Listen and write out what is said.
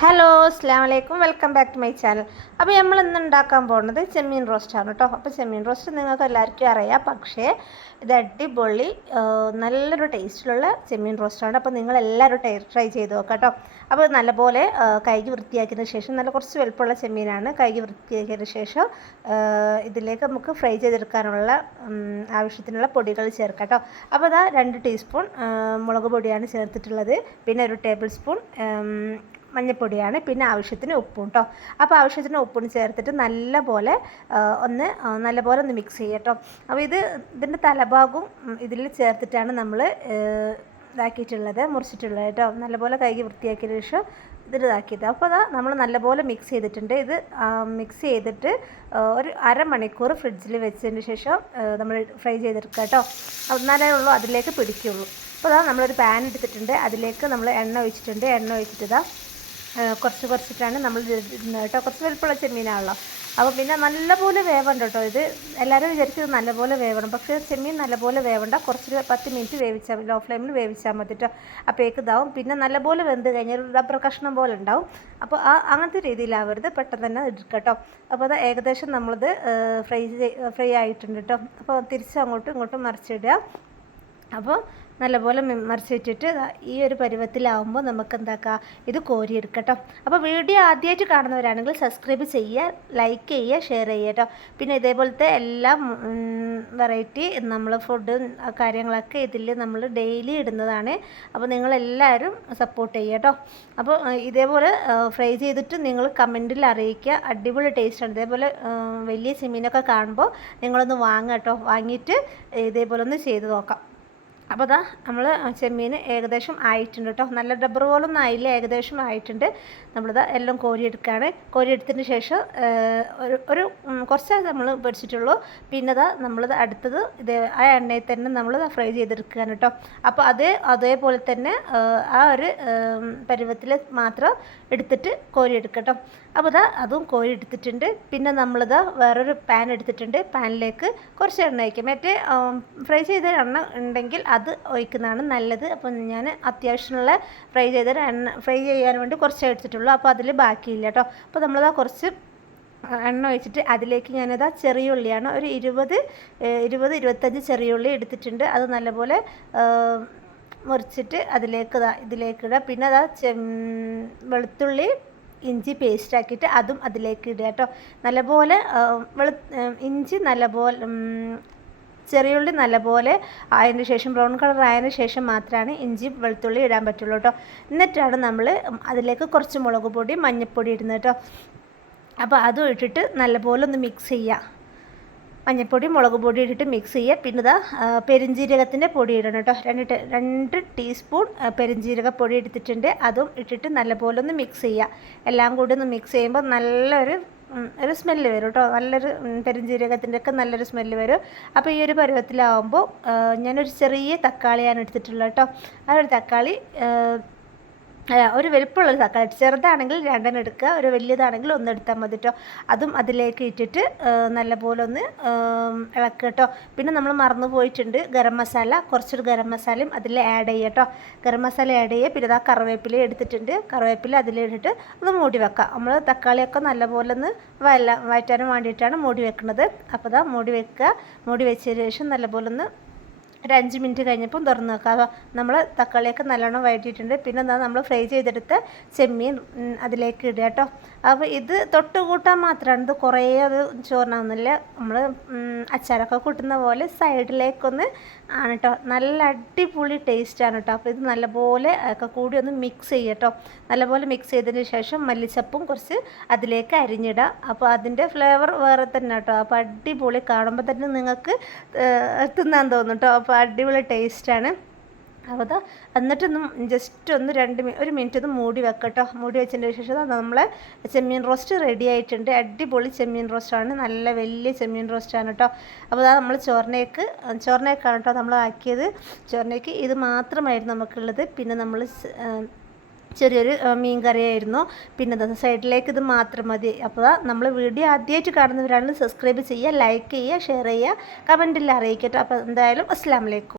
Hello അസ്സാം വലൈക്കും welcome back to my channel. അപ്പോൾ നമ്മൾ ഇന്ന് ഉണ്ടാക്കാൻ പോകുന്നത് ചെമ്മീൻ റോസ്റ്റാണ് കേട്ടോ. അപ്പോൾ ചെമ്മീൻ റോസ്റ്റ് നിങ്ങൾക്ക് എല്ലാവർക്കും അറിയാം, പക്ഷേ ഇത് അടിപൊളി നല്ലൊരു ടേസ്റ്റിലുള്ള ചെമ്മീൻ റോസ്റ്റാണ്. അപ്പോൾ നിങ്ങളെല്ലാവരും ട്രൈ ചെയ്ത് നോക്കാം കേട്ടോ. അപ്പോൾ നല്ലപോലെ കഴുകി വൃത്തിയാക്കിയതിന് ശേഷം, നല്ല കുറച്ച് വലുപ്പമുള്ള ചെമ്മീനാണ്, കഴുകി വൃത്തിയാക്കിയതിന് ശേഷം ഇതിലേക്ക് നമുക്ക് ഫ്രൈ ചെയ്തെടുക്കാനുള്ള ആവശ്യത്തിനുള്ള പൊടികൾ ചേർക്കാം കേട്ടോ. അപ്പോൾ അതാ 2 ടീസ്പൂൺ മുളക് പൊടിയാണ് ചേർത്തിട്ടുള്ളത്, പിന്നെ 1 ടേബിൾ സ്പൂൺ മഞ്ഞൾപ്പൊടിയാണ്, പിന്നെ ആവശ്യത്തിന് ഉപ്പും കേട്ടോ. അപ്പോൾ ആവശ്യത്തിന് ഉപ്പും ചേർത്തിട്ട് നല്ലപോലെ ഒന്ന് മിക്സ് ചെയ്യുക കേട്ടോ. അപ്പോൾ ഇതിൻ്റെ തലഭാഗവും ഇതിൽ ചേർത്തിട്ടാണ് നമ്മൾ മുറിച്ചിട്ടുള്ളത് കേട്ടോ. നല്ലപോലെ കഴുകി വൃത്തിയാക്കിയ ശേഷം ഇതാക്കിയത്. അപ്പോൾ അതാ നമ്മൾ നല്ലപോലെ മിക്സ് ചെയ്തിട്ടുണ്ട്. ഇത് മിക്സ് ചെയ്തിട്ട് ഒരു അരമണിക്കൂർ ഫ്രിഡ്ജിൽ വെച്ചതിന് ശേഷം നമ്മൾ ഫ്രൈ ചെയ്തെടുക്കുക കേട്ടോ. എന്നാലേ ഉള്ളൂ അതിലേക്ക് പിടിക്കുള്ളൂ. അപ്പോൾ അതാ നമ്മളൊരു പാൻ എടുത്തിട്ടുണ്ട്, അതിലേക്ക് നമ്മൾ എണ്ണ ഒഴിച്ചിട്ട് കുറച്ചിട്ടാണ് നമ്മൾ ഇടുന്നത് കേട്ടോ. കുറച്ച് വലുപ്പമുള്ള ചെമ്മീനാണല്ലോ. അപ്പോൾ പിന്നെ നല്ലപോലെ വേവണ്ട കേട്ടോ. ഇത് എല്ലാവരും വിചാരിച്ചത് നല്ലപോലെ വേവണം, പക്ഷേ ചെമ്മീൻ നല്ലപോലെ വേവണ്ട. കുറച്ച് 10 മിനിറ്റ് വേവിച്ചാൽ, ലോ ഫ്ലെയിമിൽ വേവിച്ചാൽ മതി കേട്ടോ. അപ്പോൾ ഇതാവും. പിന്നെ നല്ലപോലെ വെന്ത് കഴിഞ്ഞാൽ ഒരു റബ്ബർ കഷ്ണം പോലെ ഉണ്ടാവും. അപ്പോൾ അങ്ങനത്തെ രീതിയിലാവരുത്, പെട്ടെന്ന് തന്നെ എടുക്കുക കേട്ടോ. അപ്പോൾ അത് ഏകദേശം നമ്മളിത് ഫ്രൈ ആയിട്ടുണ്ട് കേട്ടോ. അപ്പോൾ തിരിച്ച് അങ്ങോട്ടും ഇങ്ങോട്ടും മറിച്ചിടുക. അപ്പോൾ നല്ലപോലെ മറിച്ചിട്ടിട്ട് ഈ ഒരു പരുവത്തിലാവുമ്പോൾ നമുക്ക് എന്താക്കാം, ഇത് കോരിയെടുക്കട്ടോ. അപ്പോൾ വീഡിയോ ആദ്യമായിട്ട് കാണുന്നവരാണെങ്കിൽ സബ്സ്ക്രൈബ് ചെയ്യുക, ലൈക്ക് ചെയ്യുക, ഷെയർ ചെയ്യുക കേട്ടോ. പിന്നെ ഇതേപോലത്തെ എല്ലാ വെറൈറ്റി നമ്മൾ ഫുഡ് കാര്യങ്ങളൊക്കെ ഇതിൽ നമ്മൾ ഡെയിലി ഇടുന്നതാണ്. അപ്പോൾ നിങ്ങളെല്ലാവരും സപ്പോർട്ട് ചെയ്യുക കേട്ടോ. അപ്പോൾ ഇതേപോലെ ഫ്രൈ ചെയ്തിട്ട് നിങ്ങൾ കമൻറ്റിൽ അറിയിക്കുക. അടിപൊളി ടേസ്റ്റാണ്. ഇതേപോലെ വലിയ ചെമ്മീനൊക്കെ കാണുമ്പോൾ നിങ്ങളൊന്ന് വാങ്ങുക കേട്ടോ. വാങ്ങിയിട്ട് ഇതേപോലെ ഒന്ന് ചെയ്ത് നോക്കാം. അപ്പോൾ അതാ നമ്മൾ ചെമ്മീൻ ഏകദേശം ആയിട്ടുണ്ട് കേട്ടോ. നല്ല റബ്ബർ പോലൊന്നും ആയില്ല, ഏകദേശം ആയിട്ടുണ്ട്. നമ്മളിതാ എല്ലാം കോരിയെടുത്തതിന് ശേഷം ഒരു കുറച്ച് നമ്മൾ പൊരിച്ചിട്ടുള്ളൂ. പിന്നെ ഇതാ നമ്മളിത് അടുത്തത് ആ എണ്ണയിൽ തന്നെ നമ്മൾ ഫ്രൈ ചെയ്തെടുക്കുകയാണ് കേട്ടോ. അപ്പോൾ അതേപോലെ തന്നെ ആ ഒരു പരുവത്തിൽ മാത്രം എടുത്തിട്ട് കോരിയെടുക്കട്ടോ. അപ്പോൾ ഇതാ അതും കോരി എടുത്തിട്ടുണ്ട്. പിന്നെ നമ്മളിതാ വേറൊരു പാൻ എടുത്തിട്ടുണ്ട്. പാനിലേക്ക് കുറച്ച് എണ്ണ ഒഴിക്കും. മറ്റേ ഫ്രൈ ചെയ്ത എണ്ണ ഉണ്ടെങ്കിൽ അത് ഒഴിക്കുന്നതാണ് നല്ലത്. അപ്പോൾ ഞാൻ അത്യാവശ്യമുള്ള ഫ്രൈ ചെയ്യാൻ വേണ്ടി കുറച്ച് എടുത്തിട്ടുള്ളൂ. അപ്പോൾ അതിൽ ബാക്കിയില്ല കേട്ടോ. അപ്പോൾ നമ്മളിതാ കുറച്ച് എണ്ണ ഒഴിച്ചിട്ട് അതിലേക്ക് ഞാനിതാ ചെറിയ ഉള്ളിയാണ്, ഒരു 20-25 ചെറിയ ഉള്ളി എടുത്തിട്ടുണ്ട്. അത് നല്ലപോലെ മുറിച്ചിട്ട് ഇതിലേക്കിടുക. പിന്നെ അതാ വെളുത്തുള്ളി ഇഞ്ചി പേസ്റ്റാക്കിയിട്ട് അതും അതിലേക്ക് ഇടുക കേട്ടോ. നല്ലപോലെ ഇഞ്ചി നല്ലപോലെ ചെറിയുള്ളി നല്ലപോലെ ആയതിന് ശേഷം, ബ്രൗൺ കളർ ആയതിന് ശേഷം മാത്രമാണ് ഇഞ്ചി വെളുത്തുള്ളി ഇടാൻ പറ്റുള്ളൂ കേട്ടോ. എന്നിട്ടാണ് നമ്മൾ അതിലേക്ക് കുറച്ച് മുളക് പൊടി മഞ്ഞൾപ്പൊടി ഇടുന്നത് കേട്ടോ. അപ്പോൾ അതും ഇട്ടിട്ട് നല്ലപോലെ ഒന്ന് മിക്സ് ചെയ്യുക. മഞ്ഞൾപ്പൊടി മുളക് പൊടി ഇട്ടിട്ട് മിക്സ് ചെയ്യുക. പിന്നെ ഇതാ പെരിഞ്ജീരകത്തിൻ്റെ പൊടി ഇടണം കേട്ടോ. 2 ടീസ്പൂൺ പെരിഞ്ജീരക പൊടി എടുത്തിട്ടുണ്ട്. അതും ഇട്ടിട്ട് നല്ലപോലെ ഒന്ന് മിക്സ് ചെയ്യുക. എല്ലാം കൂടി ഒന്ന് മിക്സ് ചെയ്യുമ്പോൾ നല്ലൊരു സ്മെല്ല് വരും കേട്ടോ. നല്ലൊരു പെരിഞ്ജീരകത്തിൻ്റെ ഒക്കെ നല്ലൊരു സ്മെല്ല് വരും. അപ്പോൾ ഈ ഒരു പരുവത്തിലാവുമ്പോൾ ഞാനൊരു ചെറിയ തക്കാളിയാണ് എടുത്തിട്ടുള്ളത് കേട്ടോ. ആ ഒരു തക്കാളി ഒരു വലുപ്പമുള്ളൊരു തക്കാളി, ചെറുതാണെങ്കിൽ 2 എടുക്കുക, ഒരു വലിയതാണെങ്കിൽ 1 എടുത്താൽ മതി കേട്ടോ. അതും അതിലേക്ക് ഇട്ടിട്ട് നല്ലപോലെ ഒന്ന് ഇളക്കുക കേട്ടോ. പിന്നെ നമ്മൾ മറന്നു പോയിട്ടുണ്ട് ഗരം മസാല, കുറച്ചൊരു ഗരം മസാലയും അതിൽ ആഡ് ചെയ്യുക കേട്ടോ. ഗരം മസാല ആഡ് ചെയ്യുക. പിന്നെ ആ കറിവേപ്പില എടുത്തിട്ടുണ്ട്, കറിവേപ്പില അതിലിട്ടിട്ട് ഒന്ന് മൂടി വെക്കാം. നമ്മൾ തക്കാളിയൊക്കെ നല്ലപോലെ ഒന്ന് വഴറ്റാനും വേണ്ടിയിട്ടാണ് മൂടി വെക്കുന്നത്. അപ്പോൾ ഇതാ മൂടി വെക്കുക. മൂടി വെച്ചതിന് ശേഷം നല്ലപോലെ ഒന്ന് ഒരു 5 മിനിറ്റ് കഴിഞ്ഞപ്പോൾ തുറന്ന് വെക്കുക. നമ്മൾ തക്കാളിയൊക്കെ നല്ലോണം വഴറ്റിയിട്ടുണ്ട്. പിന്നെ എന്താ നമ്മൾ ഫ്രൈ ചെയ്തെടുത്ത് ചെമ്മീൻ അതിലേക്ക് ഇടുക കേട്ടോ. അപ്പോൾ ഇത് തൊട്ട് കൂട്ടാൻ മാത്രമാണ്, ഇത് കുറേ അത് ചോറിനാവുന്നില്ല. നമ്മൾ അച്ചാറൊക്കെ കൂട്ടുന്ന പോലെ സൈഡിലേക്കൊന്ന് ആണ് കേട്ടോ. നല്ല അടിപൊളി ടേസ്റ്റാണ് കേട്ടോ. അപ്പോൾ ഇത് നല്ലപോലെ ഒക്കെ കൂടി ഒന്ന് മിക്സ് ചെയ്യുക കേട്ടോ. നല്ലപോലെ മിക്സ് ചെയ്തതിന് ശേഷം മല്ലിച്ചപ്പും കുറച്ച് അതിലേക്ക് അരിഞ്ഞിടുക. അപ്പോൾ അതിൻ്റെ ഫ്ലേവർ വേറെ തന്നെ കേട്ടോ. അപ്പോൾ അടിപൊളി, കാണുമ്പോൾ തന്നെ നിങ്ങൾക്ക് തിന്നാൻ തോന്നും കേട്ടോ. അപ്പോൾ അടിപൊളി ടേസ്റ്റാണ്. അപ്പോൾ എന്നിട്ടൊന്നും ജസ്റ്റ് ഒന്ന് 1 മിനിറ്റ് ഒന്ന് മൂടി വെക്കട്ടോ. മൂടി വെച്ചതിന് ശേഷം നമ്മളെ ചെമ്മീൻ റോസ്റ്റ് റെഡി ആയിട്ടുണ്ട്. അടിപൊളി ചെമ്മീൻ റോസ്റ്റാണ്, നല്ല വലിയ ചെമ്മീൻ റോസ്റ്റാണ് കേട്ടോ. അപ്പോൾ നമ്മൾ ചോറിനേക്കാണ് കേട്ടോ നമ്മൾ ആക്കിയത്. ചോറിനേക്ക് ഇത് മാത്രമായിരുന്നു നമുക്കുള്ളത്. പിന്നെ നമ്മൾ ചെറിയൊരു മീൻ കറിയായിരുന്നു. പിന്നെ സൈഡിലേക്ക് ഇത് മാത്രം മതി. അപ്പോൾ നമ്മൾ വീഡിയോ ആദ്യമായിട്ട് കാണുന്നവരാണെങ്കിൽ സബ്സ്ക്രൈബ് ചെയ്യുക, ലൈക്ക് ചെയ്യുക, ഷെയർ ചെയ്യുക, കമൻറ്റിൽ അറിയിക്കട്ടോ. അപ്പോൾ എന്തായാലും അസ്സലാമു അലൈക്കും.